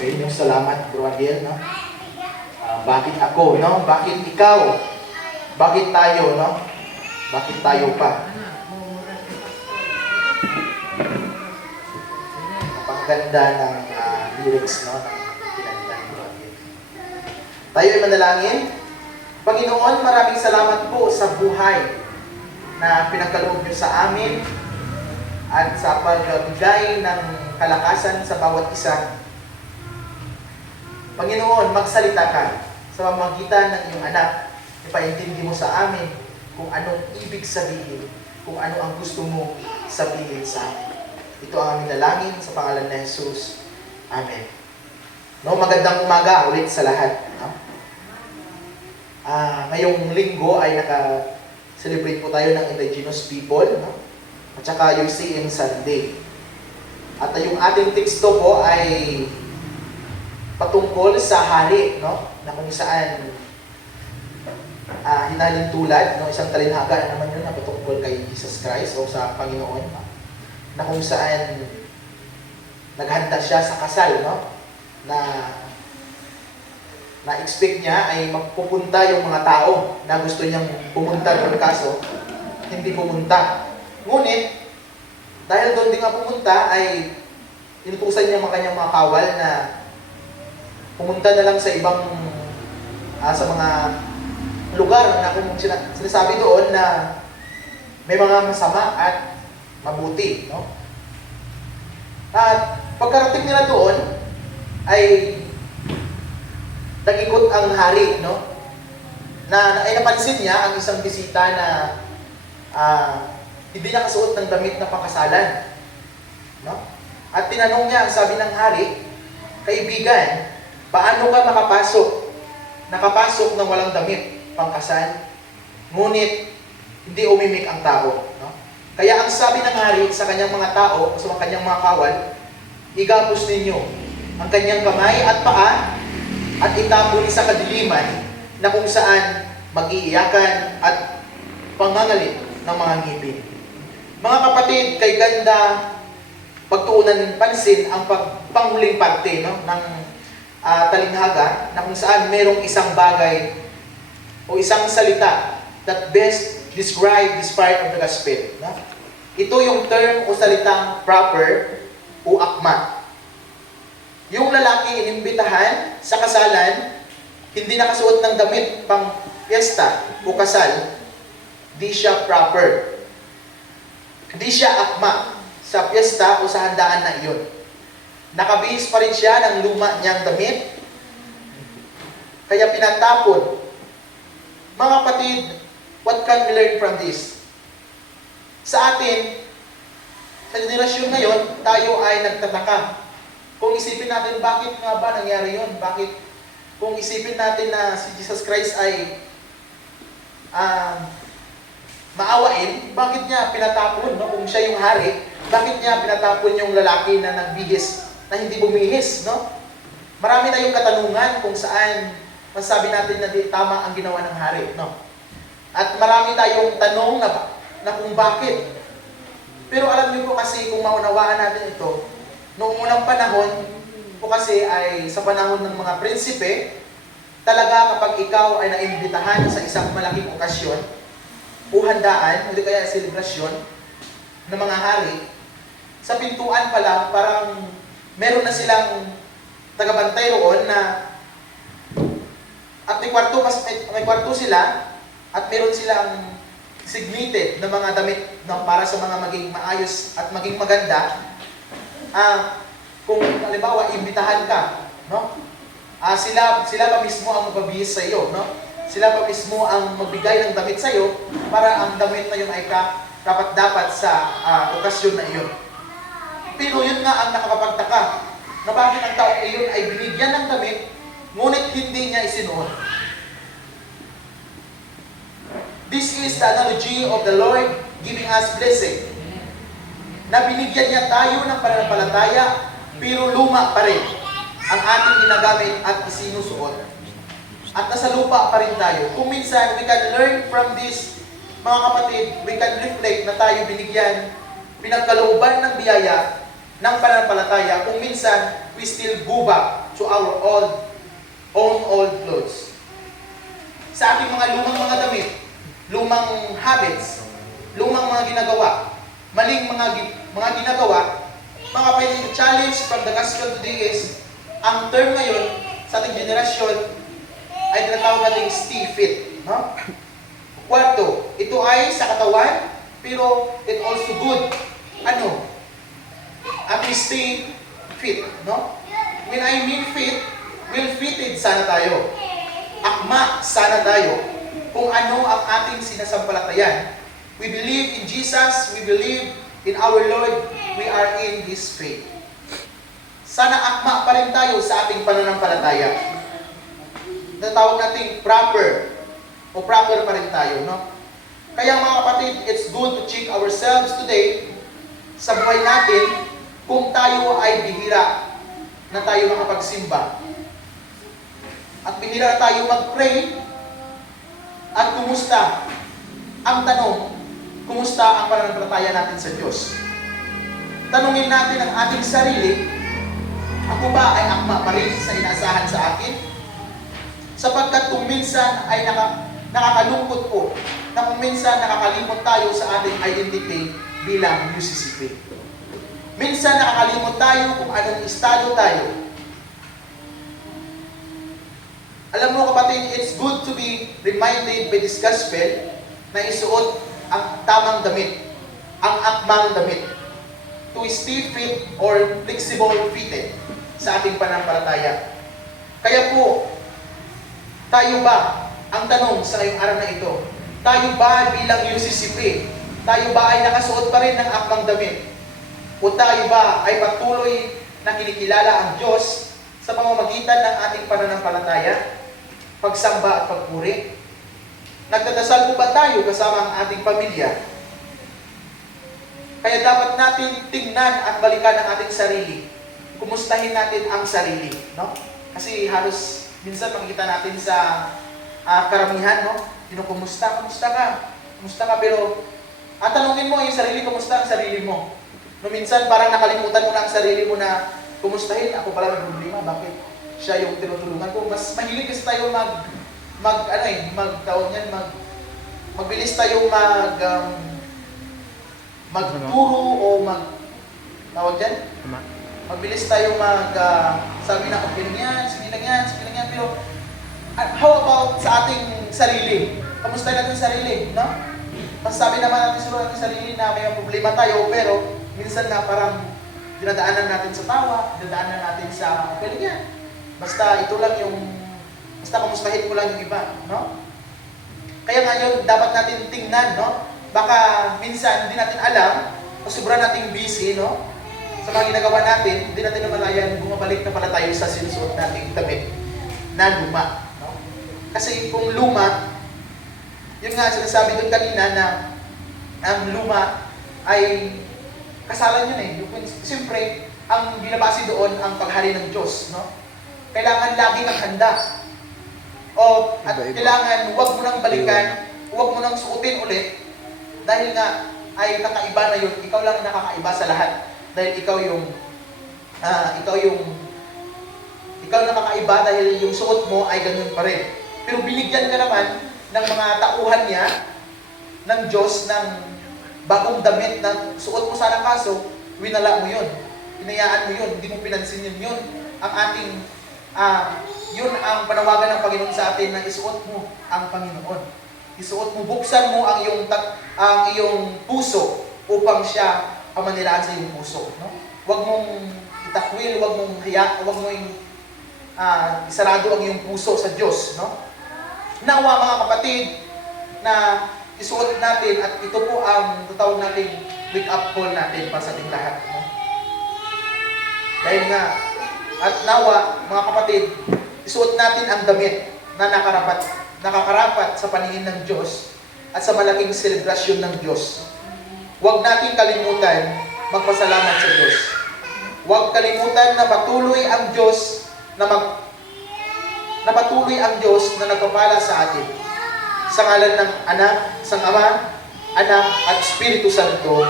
Okay, no? Salamat, Bro Adiel, no? Bakit ako, no? Bakit ikaw? Bakit tayo, no? Bakit tayo pa? Napakaganda ng lyrics, no? Ng pinaganda ni Bro Adiel. Tayo ay manalangin. Panginoon, maraming salamat po sa buhay na pinagkaloob niyo sa amin at sa pagbigay ng kalakasan sa bawat isa. Panginoon, magsalita ka sa pamamagitan ng iyong anak. Ipaintindi mo sa amin kung anong ibig sabihin, kung ano ang gusto mo sabihin sa amin. Ito ang aming dalangin sa pangalan ni Jesus. Amen. No, magandang umaga ulit sa lahat. No? Ngayong linggo ay naka-celebrate po tayo ng Indigenous People, no? At saka UCM Sunday. At yung ating teksto po ay patungkol sa hari, no? Na kung saan hinalin tulad, no? Isang talinhaga na naman yun na patungkol kay Jesus Christ o sa Panginoon, no? Na kung saan naghanda siya sa kasal, no? Na-expect niya ay magpupunta yung mga tao na gusto niyang pumunta doon, kaso hindi pumunta. Ngunit, dahil doon din nga pumunta, ay inutusan niya mga kanyang mga kawal na pumunta na lang sa ibang, sa mga lugar na kung sinasabi doon na may mga masama at mabuti. No? At pagkarating nila doon, ay nag-ikot ang hari, no? Ay napansin niya ang isang bisita na hindi nakasuot ng damit na pangkasalan. No? At tinanong niya, ang sabi ng hari, kaibigan, paano ka nakapasok ng walang damit pangkasal? Ngunit, hindi umimik ang tao. No? Kaya ang sabi ng hari sa kanyang mga tao, sa kanyang mga kawal, igapos ninyo ang kanyang kamay at paa at itapon sa kadiliman na kung saan mag-iiyakan at pangangalit ng mga ngipin. Mga kapatid, kay ganda pagtuunan ng pansin ang panghuling parte, no, ng talinghaga na kung saan merong isang bagay o isang salita that best describe this part of the gospel. No? Ito yung term o salitang proper o akma. Yung lalaki inimbitahan sa kasalan, hindi nakasuot ng damit pang piyesta o kasal, di siya proper. Hindi siya akma sa piyesta o sa handaan na iyon. Nakabihis pa rin siya ng luma niyang damit, kaya pinatapon. Mga kapatid, what can we learn from this? Sa atin, sa generasyon ngayon, tayo ay nagtataka. Kung isipin natin, bakit nga ba nangyari yun? Bakit? Kung isipin natin na si Jesus Christ ay maawain, bakit niya pinatapon? No? Kung siya yung hari, bakit niya pinatapon yung lalaki na nagbihis, na hindi bumihis? No? Marami tayong katanungan kung saan masabi natin na di tama ang ginawa ng hari. No? At marami tayong tanong na kung bakit. Pero alam niyo po kasi, kung maunawaan natin ito, noong unang panahon po kasi ay sa panahon ng mga prinsipe, talaga kapag ikaw ay naimbitahan sa isang malaking okasyon o handaan, hindi kaya selebrasyon ng mga hari, sa pintuan pa lang, parang meron na silang tagabantay roon na at may kwarto sila at meron silang signated na mga damit na para sa mga maging maayos at maging maganda. Kung halimbawa imbitahan ka, no? Sila pa mismo ang magbabihis sa iyo, no? Sila pa mismo ang magbigay ng damit sa iyo para ang damit na yun ay dapat sa okasyon na iyon. Pero yun nga ang nakakapagtaka, na bakit ang taong iyon ay binigyan ng damit, ngunit hindi niya isinuot. This is the analogy of the Lord giving us blessing. Na binigyan niya tayo ng pananampalataya, pero luma pa rin ang ating ginagamit at isinusuot. At nasa lupa pa rin tayo. Kung minsan, we can learn from this, mga kapatid, we can reflect na tayo binigyan, pinagkalooban ng biyaya, ng pananampalataya kung minsan we still go back to our old clothes. Sa ating mga lumang mga damit, lumang habits, lumang mga ginagawa, maling mga ginagawa, mga pwedeng challenge from the gospel today is, ang term ngayon sa ating generasyon ay tinatawag natin stay fit. No? Kwarto, ito ay sa katawan, pero it also good. At we stay fit. No? When I mean fit, well-fitted sana tayo. Akma sana tayo kung ano ang ating sinasampalatayan. We believe in Jesus, we believe in our Lord, we are in His faith. Sana akma pa rin tayo sa ating pananampalataya. Natawag natin proper pa rin tayo, no? Kaya mga kapatid, it's good to check ourselves today sa buhay natin kung tayo ay bihira na tayo makapagsimba. At bihira tayo mag-pray. At kumusta? Ang tanong, kumusta ang pananampalataya natin sa Diyos? Tanungin natin ang ating sarili, ako ba ay akma pa rin sa inaasahan sa akin? Sapagkat kung minsan ay nakakalungkot po, na kung minsan nakakalimot tayo sa ating identity bilang UCCP. Minsan nakakalimot tayo kung anong estado tayo. Alam mo kapatid, it's good to be reminded by this gospel na isuot ang tamang damit, ang akmang damit, to stay fit or flexible fitted sa ating pananampalataya. Kaya po, tayo ba, ang tanong sa ngayong araw na ito, tayo ba bilang UCCP, tayo ba ay nakasuot pa rin ng akmang damit? O tayo ba ay patuloy na kinikilala ang Diyos sa pamamagitan ng ating pananampalataya, pagsamba at pagpuri? Nagdadasal po ba tayo kasama ang ating pamilya? Kaya dapat natin tingnan at balikan ang ating sarili. Kumustahin natin ang sarili, no? Kasi halos minsan makikita natin sa karamihan, no? Kumusta ka, pero tanungin mo yung sarili, kumusta ang sarili mo? No, minsan parang nakalimutan mo na ang sarili mo na kumustahin, ako pala may problema, bakit siya yung tinutulungan ko? Mas mahilig kasi tayo magbilis tayo magturo o tawag dyan? Magbilis tayo sabi na, okay lang yan, pero how about sa ating sarili? Kamusta natin sarili, no? Masasabi naman natin sa ating sarili na may problema tayo, pero minsan na parang dinadaanan natin sa tawa, dinadaanan natin sa okay lang yan. Basta ito lang basta kamustahin mo lang yung iba, no? Kaya nga yun, dapat natin tingnan, no? Baka minsan hindi natin alam, o sobrang nating busy, no? Sa mga ginagawa natin, hindi natin namalayan, bumabalik na pala tayo sa sinusuot nating damit na luma, no? Kasi kung luma, yun nga sinasabi doon kanina na ang luma ay kasalan yun eh. Siyempre, ang binabase doon ang paghari ng Diyos, no? Kailangan lagi kang handa. At kailangan huwag mo nang balikan, huwag mo nang suotin ulit, dahil nga ay kakaiba na yun. Ikaw lang nakakaiba sa lahat. Dahil ikaw nakakaiba dahil yung suot mo ay ganun pa rin. Pero binigyan ka naman ng mga tauhan niya, ng Diyos, ng bagong damit na suot mo sana, kaso winala mo yun. Hinayaan mo yun, hindi mo pinansin yun. Ang ating, yun ang panawagan ng Panginoon sa atin na isuot mo ang Panginoon. Isuot mo, buksan mo ang iyong puso upang siya pamanilaan sa iyong puso. No? Huwag mong itakwil, huwag mong isarado ang iyong puso sa Diyos. No? Nawa mga kapatid na isuot natin at ito po ang tatawag nating wake-up call natin para sa ating lahat. No? Dahil nga, at nawa mga kapatid, isuot natin ang damit na nakakarapat sa paningin ng Diyos at sa malaking selebrasyon ng Diyos. Huwag natin kalimutan magpasalamat sa Diyos. Huwag kalimutan na patuloy ang Diyos na nagpapala sa atin. Sa ngalan ng Anak, sang Ama, Anak, at Espiritu Santo.